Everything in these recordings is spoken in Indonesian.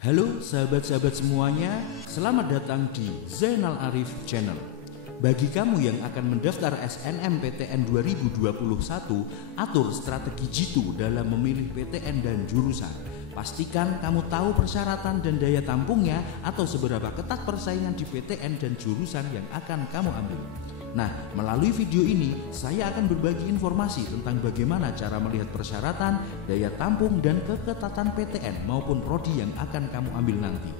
Halo sahabat-sahabat semuanya, selamat datang di Zainal Arif Channel. Bagi kamu yang akan mendaftar SNMPTN 2021, atur strategi jitu dalam memilih PTN dan jurusan. Pastikan kamu tahu persyaratan dan daya tampungnya atau seberapa ketat persaingan di PTN dan jurusan yang akan kamu ambil. Nah, melalui video ini saya akan berbagi informasi tentang bagaimana cara melihat persyaratan, daya tampung, dan keketatan PTN maupun prodi yang akan kamu ambil nanti.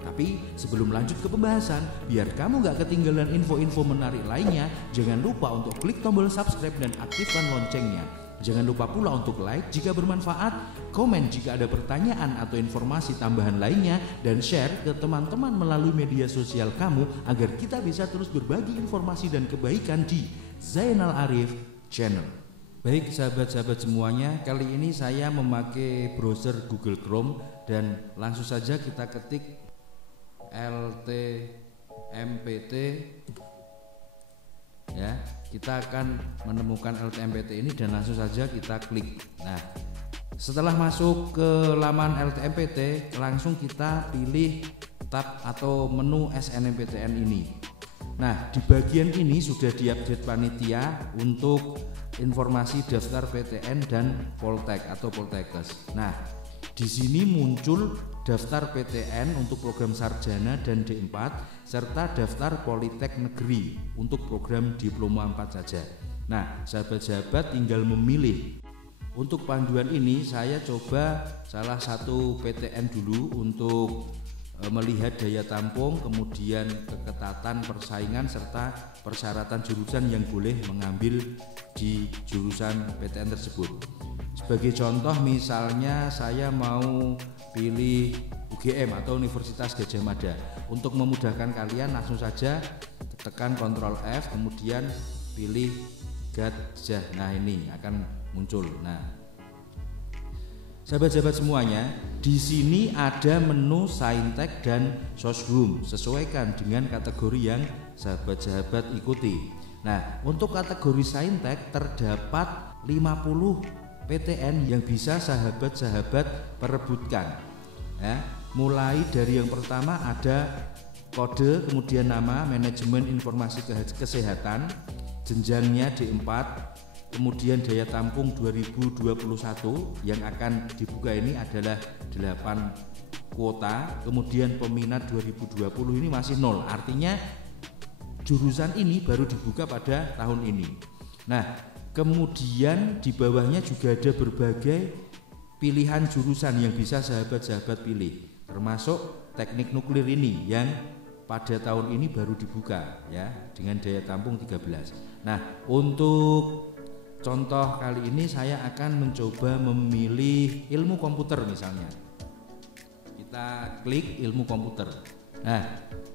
Tapi sebelum lanjut ke pembahasan, biar kamu gak ketinggalan info-info menarik lainnya, jangan lupa untuk klik tombol subscribe dan aktifkan loncengnya. Jangan lupa pula untuk like jika bermanfaat, komen jika ada pertanyaan atau informasi tambahan lainnya, dan share ke teman-teman melalui media sosial kamu agar kita bisa terus berbagi informasi dan kebaikan di Zainal Arif Channel. Baik sahabat-sahabat semuanya, kali ini saya memakai browser Google Chrome dan langsung saja kita ketik LTMPT ya. Kita akan menemukan LTMPT ini dan langsung saja kita klik. Nah, setelah masuk ke laman LTMPT, langsung kita pilih tab atau menu SNMPTN ini. Nah, di bagian ini sudah diupdate panitia untuk informasi daftar PTN dan Poltek atau Poltekkes. Nah, di sini muncul daftar PTN untuk program sarjana dan D4 serta daftar Politek Negeri untuk program Diploma 4 saja. Nah, sahabat-sahabat tinggal memilih. Untuk panduan ini saya coba salah satu PTN dulu untuk melihat daya tampung, kemudian keketatan persaingan serta persyaratan jurusan yang boleh mengambil di jurusan PTN tersebut. Sebagai contoh misalnya saya mau pilih UGM atau Universitas Gadjah Mada. Untuk memudahkan kalian langsung saja tekan Ctrl F kemudian pilih Gadjah. Nah, ini akan muncul. Nah, sahabat-sahabat semuanya, di sini ada menu Saintek dan Soshum. Sesuaikan dengan kategori yang sahabat-sahabat ikuti. Nah, untuk kategori Saintek terdapat 50 PTN yang bisa sahabat-sahabat perebutkan ya. Mulai dari yang pertama ada kode, kemudian nama, manajemen informasi kesehatan, jenjangnya D4, kemudian daya tampung 2021 yang akan dibuka ini adalah 8 kuota, kemudian peminat 2020 ini masih 0, artinya jurusan ini baru dibuka pada tahun ini. Nah, kemudian di bawahnya juga ada berbagai pilihan jurusan yang bisa sahabat-sahabat pilih, termasuk teknik nuklir ini yang pada tahun ini baru dibuka ya dengan daya tampung 13. Nah, untuk contoh kali ini saya akan mencoba memilih ilmu komputer misalnya. Kita klik ilmu komputer. Nah,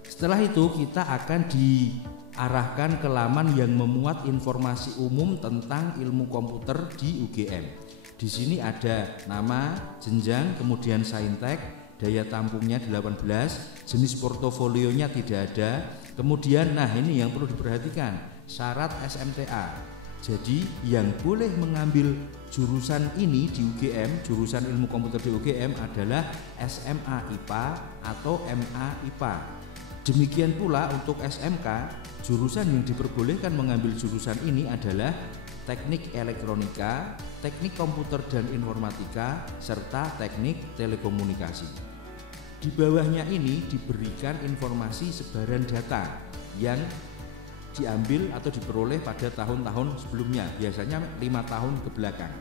setelah itu kita akan diarahkan ke laman yang memuat informasi umum tentang ilmu komputer di UGM. Di sini ada nama, jenjang, kemudian Saintek, daya tampungnya 18, jenis portofolionya tidak ada. Kemudian nah ini yang perlu diperhatikan, syarat SMTA. Jadi yang boleh mengambil jurusan ini di UGM, jurusan ilmu komputer di UGM adalah SMA IPA atau MA IPA. Demikian pula untuk SMK, jurusan yang diperbolehkan mengambil jurusan ini adalah teknik elektronika, teknik komputer dan informatika, serta teknik telekomunikasi. Di bawahnya ini diberikan informasi sebaran data yang diambil atau diperoleh pada tahun-tahun sebelumnya, biasanya 5 tahun ke belakang.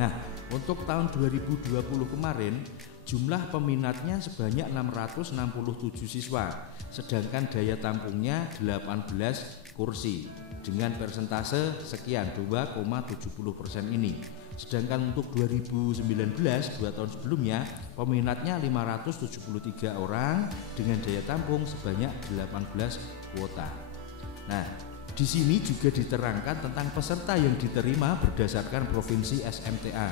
Nah, untuk tahun 2020 kemarin jumlah peminatnya sebanyak 667 siswa, sedangkan daya tampungnya 18 kursi dengan persentase sekian 2,70% ini. Sedangkan untuk 2019, 2 tahun sebelumnya, peminatnya 573 orang dengan daya tampung sebanyak 18 kuota. Nah, di sini juga diterangkan tentang peserta yang diterima berdasarkan provinsi SMTA.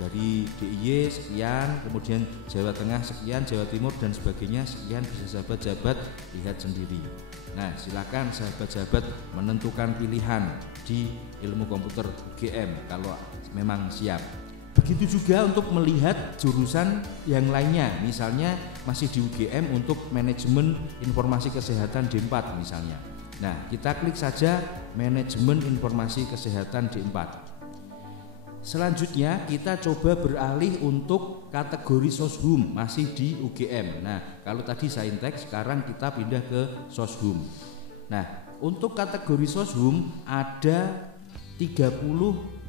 Dari DIY sekian, kemudian Jawa Tengah sekian, Jawa Timur dan sebagainya sekian, bisa sahabat-sahabat lihat sendiri. Nah, silakan sahabat-sahabat menentukan pilihan di ilmu komputer UGM kalau memang siap. Begitu juga untuk melihat jurusan yang lainnya, misalnya masih di UGM untuk manajemen informasi kesehatan D4 misalnya. Nah, kita klik saja manajemen informasi kesehatan D4. Selanjutnya kita coba beralih untuk kategori Soshum, masih di UGM. Nah, kalau tadi Saintek, sekarang kita pindah ke Soshum. Nah, untuk kategori Soshum ada 30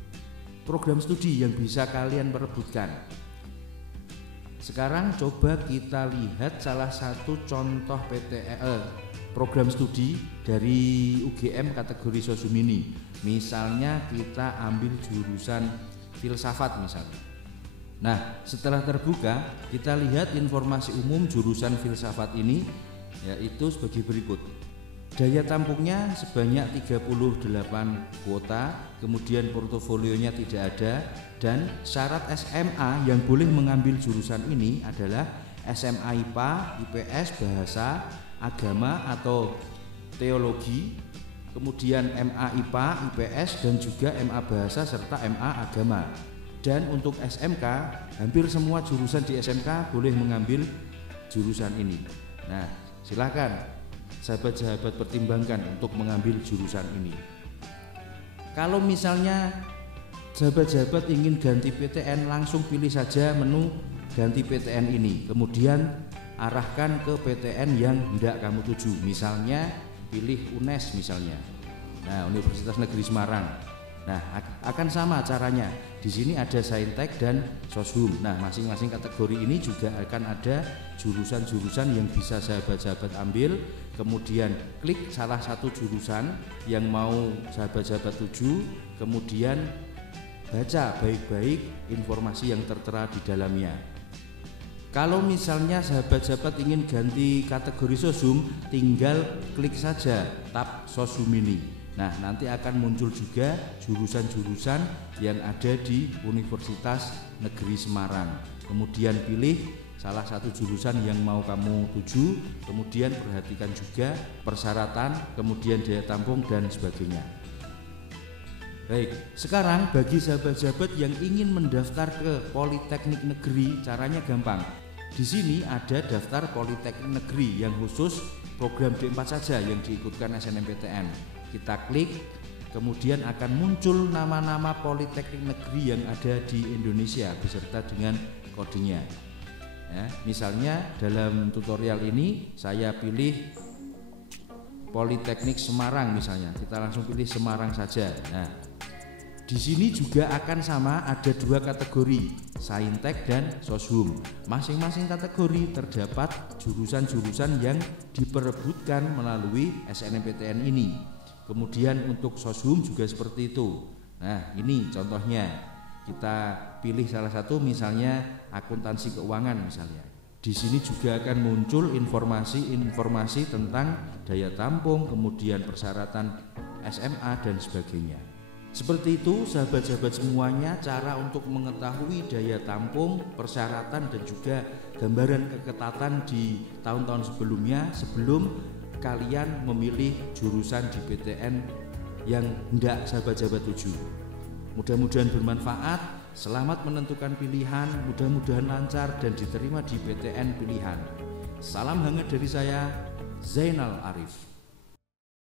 program studi yang bisa kalian perebutkan. Sekarang coba kita lihat salah satu contoh program studi dari UGM kategori Soshum ini. Misalnya kita ambil jurusan filsafat misalnya. Nah, setelah terbuka, kita lihat informasi umum jurusan filsafat ini, yaitu sebagai berikut. Daya tampungnya sebanyak 38 kuota, kemudian portofolionya tidak ada, dan syarat SMA yang boleh mengambil jurusan ini adalah SMA IPA, IPS, Bahasa, Agama atau Teologi, kemudian MA IPA, IPS, dan juga MA Bahasa serta MA Agama. Dan untuk SMK, hampir semua jurusan di SMK boleh mengambil jurusan ini. Nah, silakan sahabat-sahabat pertimbangkan untuk mengambil jurusan ini. Kalau misalnya sahabat-sahabat ingin ganti PTN, langsung pilih saja menu ganti PTN ini, kemudian arahkan ke PTN yang hendak kamu tuju. Misalnya pilih UNES misalnya. Nah, Universitas Negeri Semarang. Nah, akan sama caranya. Di sini ada Saintek dan Soshum. Nah, masing-masing kategori ini juga akan ada jurusan-jurusan yang bisa sahabat-sahabat ambil. Kemudian klik salah satu jurusan yang mau sahabat-sahabat tuju, kemudian baca baik-baik informasi yang tertera di dalamnya. Kalau misalnya sahabat-sahabat ingin ganti kategori Soshum, tinggal klik saja tab Soshum ini. Nah, nanti akan muncul juga jurusan-jurusan yang ada di Universitas Negeri Semarang. Kemudian pilih salah satu jurusan yang mau kamu tuju, kemudian perhatikan juga persyaratan, kemudian daya tampung dan sebagainya. Baik, sekarang bagi sahabat-sahabat yang ingin mendaftar ke Politeknik Negeri, caranya gampang. Di sini ada daftar Politeknik Negeri yang khusus program D4 saja yang diikutkan SNMPTN. Kita klik, kemudian akan muncul nama-nama Politeknik Negeri yang ada di Indonesia beserta dengan kodenya. Ya, misalnya dalam tutorial ini saya pilih Politeknik Semarang misalnya. Kita langsung pilih Semarang saja. Nah, di sini juga akan sama, ada dua kategori, Saintek dan Soshum. Masing-masing kategori terdapat jurusan-jurusan yang diperebutkan melalui SNMPTN ini. Kemudian untuk Soshum juga seperti itu. Nah, ini contohnya. Kita pilih salah satu, misalnya akuntansi keuangan misalnya. Di sini juga akan muncul informasi-informasi tentang daya tampung, kemudian persyaratan SMA dan sebagainya. Seperti itu sahabat-sahabat semuanya, cara untuk mengetahui daya tampung, persyaratan dan juga gambaran keketatan di tahun-tahun sebelumnya sebelum kalian memilih jurusan di PTN yang hendak sahabat-sahabat tuju. Mudah-mudahan bermanfaat, selamat menentukan pilihan, mudah-mudahan lancar dan diterima di PTN pilihan. Salam hangat dari saya, Zainal Arif.